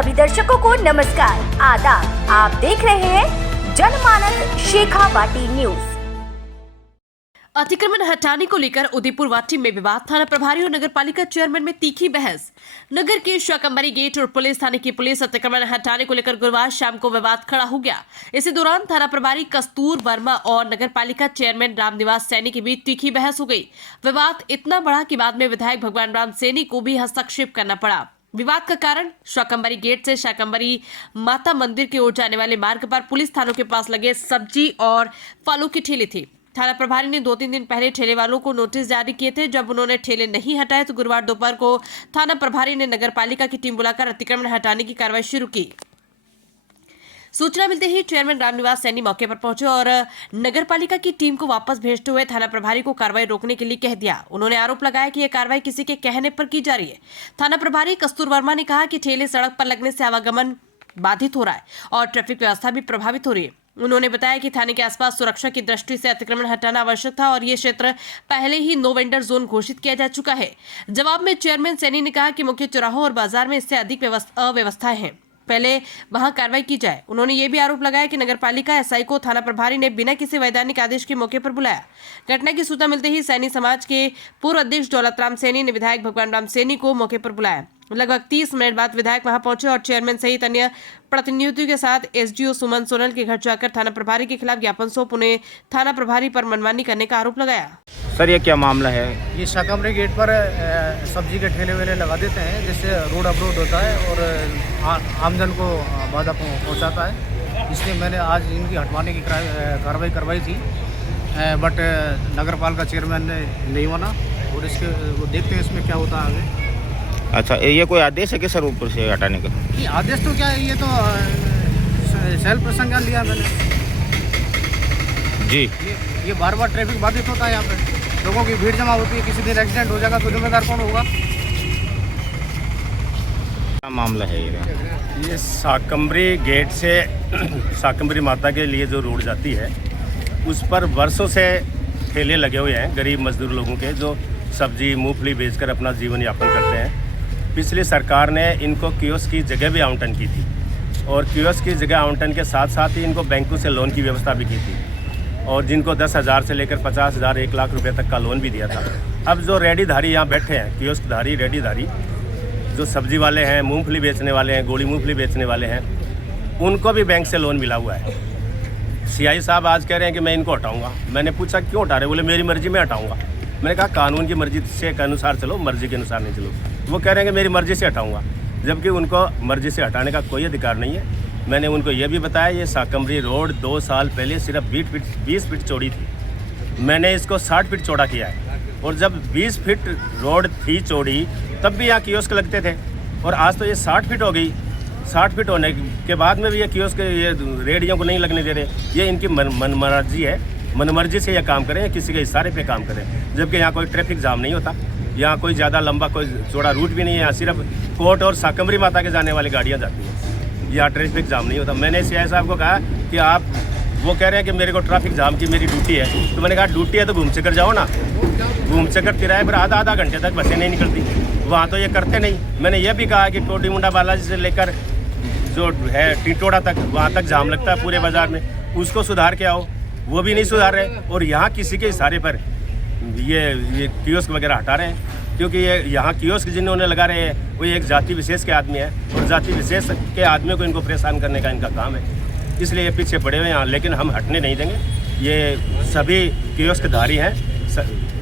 सभी दर्शकों को नमस्कार, आदाब। आप देख रहे हैं जनमानस शेखावाटी न्यूज। अतिक्रमण हटाने को लेकर उदयपुर वाटी में विवाद, थाना प्रभारी और नगर पालिका चेयरमैन में तीखी बहस। नगर के शाकंभरी गेट और पुलिस थाने की पुलिस अतिक्रमण हटाने को लेकर गुरुवार शाम को विवाद खड़ा हो गया। इसी दौरान थाना प्रभारी कस्तूर वर्मा और नगर पालिका चेयरमैन रामनिवास सैनी के बीच तीखी बहस हो गई। विवाद इतना बढ़ा कि बाद में विधायक भगवान राम सैनी को भी हस्तक्षेप करना पड़ा। विवाद का कारण शाकंभरी गेट से शाकंभरी माता मंदिर की ओर जाने वाले मार्ग पर पुलिस थानों के पास लगे सब्जी और फलों की ठेले थी। थाना प्रभारी ने 2-3 दिन पहले ठेले वालों को नोटिस जारी किए थे। जब उन्होंने ठेले नहीं हटाए तो गुरुवार दोपहर को थाना प्रभारी ने नगर पालिका की टीम बुलाकर अतिक्रमण हटाने की कार्रवाई शुरू की। सूचना मिलते ही चेयरमैन रामनिवास सैनी मौके पर पहुंचे और नगर पालिका की टीम को वापस भेजते हुए थाना प्रभारी को कार्रवाई रोकने के लिए कह दिया। उन्होंने आरोप लगाया कि यह कार्रवाई किसी के कहने पर की जा रही है। थाना प्रभारी कस्तूर वर्मा ने कहा कि ठेले सड़क पर लगने से आवागमन बाधित हो रहा है और ट्रैफिक व्यवस्था भी प्रभावित हो रही है। उन्होंने बताया कि थाने के आसपास सुरक्षा की दृष्टि से अतिक्रमण हटाना आवश्यक था और ये क्षेत्र पहले ही नो वेंडर जोन घोषित किया जा चुका है। जवाब में चेयरमैन सैनी ने कहा कि मुख्य चौराहों और बाजार में इससे अधिक अव्यवस्थाएं हैं, पहले वहां कार्रवाई की जाए। उन्होंने ये भी आरोप लगाया कि नगरपालिका एसआई को थाना प्रभारी ने बिना किसी वैधानिक आदेश के मौके पर बुलाया। घटना की सूचना मिलते ही सैनी समाज के पूर्व अध्यक्ष दौलत राम सैनी ने विधायक भगवान राम सैनी को मौके पर बुलाया। लगभग 30 मिनट बाद विधायक वहां पहुंचे और चेयरमैन सहित अन्य प्रतिनिधियों के साथ एसडीओ सुमन सोनल के घर जाकर थाना प्रभारी के खिलाफ ज्ञापन सौंप उन्हें थाना प्रभारी पर मनमानी करने का आरोप लगाया। सर, ये क्या मामला है? ये शाकंभरी गेट पर सब्जी के ठेले वेले लगा देते हैं, जिससे रोड अवरोध होता है और आमजन को बाधा पहुंचाता है। इसलिए मैंने आज इनकी हटवाने की कार्रवाई करवाई थी, बट नगर पालिका चेयरमैन ने नहीं माना और इसके वो देखते हैं इसमें क्या होता है आगे। अच्छा, ये कोई आदेश है कि सर ऊपर से हटाने का? ये आदेश तो क्या है, ये तो सेल्फ संज्ञान लिया मैंने जी। ये बार बार ट्रैफिक बाधित होता है, यहाँ पे लोगों की भीड़ जमा होती है, किसी दिन एक्सीडेंट हो जाएगा तो जिम्मेदार कौन होगा? क्या मामला है ये शाकंभरी गेट से शाकंभरी माता के लिए जो रोड जाती है उस पर वर्षों से ठेले लगे हुए हैं गरीब मजदूर लोगों के, जो सब्जी मूंगफली बेचकर अपना जीवन यापन करते हैं। पिछली सरकार ने इनको कियोस्क की जगह भी आवंटन की थी और कियोस्क की जगह आवंटन के साथ साथ ही इनको बैंकों से लोन की व्यवस्था भी की थी और जिनको 10,000 से लेकर 50,000 1 लाख रुपए तक का लोन भी दिया था। अब जो रेडीधारी यहाँ बैठे हैं, कियोस्कधारी रेडीधारी जो सब्जी वाले हैं, मूंगफली बेचने वाले हैं, गोली मूंगफली बेचने वाले हैं, उनको भी बैंक से लोन मिला हुआ है। सीआई साहब आज कह रहे हैं कि मैं इनको हटाऊँगा। मैंने पूछा क्यों हटा रहे? बोले मेरी मर्जी में हटाऊँगा। मैंने कहा कानून की मर्जी से के अनुसार चलो, मर्जी के अनुसार नहीं चलो। वो कह रहे हैं कि मेरी मर्जी से हटाऊंगा, जबकि उनको मर्जी से हटाने का कोई अधिकार नहीं है। मैंने उनको ये भी बताया ये शाकंभरी रोड 2 साल पहले सिर्फ 20 फीट चौड़ी थी, मैंने इसको 60 फीट चौड़ा किया है और जब 20 फीट रोड थी चौड़ी तब भी यहाँ कियोस्क लगते थे और आज तो ये 60 फीट हो गई। 60 फीट होने के बाद में भी ये कियोस्क ये रेडियों को नहीं लगने दे रहे। ये इनकी मनमर्जी है, मनमर्जी से ये काम करें, किसी के इशारे पे काम करें, जबकि यहाँ कोई ट्रैफिक जाम नहीं होता। यहाँ कोई ज़्यादा लंबा कोई चौड़ा रूट भी नहीं है। यहाँ सिर्फ कोर्ट और शाकंभरी माता के जाने वाली गाड़ियाँ जाती हैं, यहाँ ट्रैफिक जाम नहीं होता। मैंने सीआई साहब को कहा कि आप, वो कह रहे हैं कि मेरे को ट्रैफिक जाम की मेरी ड्यूटी है, तो मैंने कहा ड्यूटी है तो घूम चक्कर जाओ ना। घूम चक्कर किराए पर आधा घंटे तक बसें नहीं निकलती, वहाँ तो ये करते नहीं। मैंने ये भी कहा कि टोडी मुंडा बालाजी से लेकर जो है टिटोड़ा तक, वहाँ तक जाम लगता है पूरे बाजार में, उसको सुधार के आओ। वो भी नहीं सुधार रहे और यहाँ किसी के इशारे पर ये कियोस्क वगैरह हटा रहे हैं, क्योंकि ये यहाँ कियोस्क जिन्होंने लगा रहे हैं वो एक जाति विशेष के आदमी है और जाति विशेष के आदमियों को इनको परेशान करने का इनका काम है। इसलिए ये पीछे पड़े हुए हैं यहाँ, लेकिन हम हटने नहीं देंगे। ये सभी कियोस्कधारी हैं,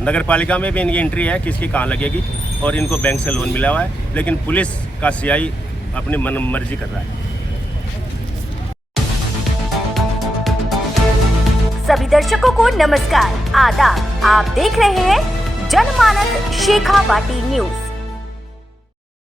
नगर पालिका में भी इनकी एंट्री है कि इसकी कहाँ लगेगी और इनको बैंक से लोन मिला हुआ है, लेकिन पुलिस का सीआई अपनी मनमर्जी कर रहा है। सभी दर्शकों को नमस्कार, आदाब। आप देख रहे हैं जनमानस शेखावाटी न्यूज।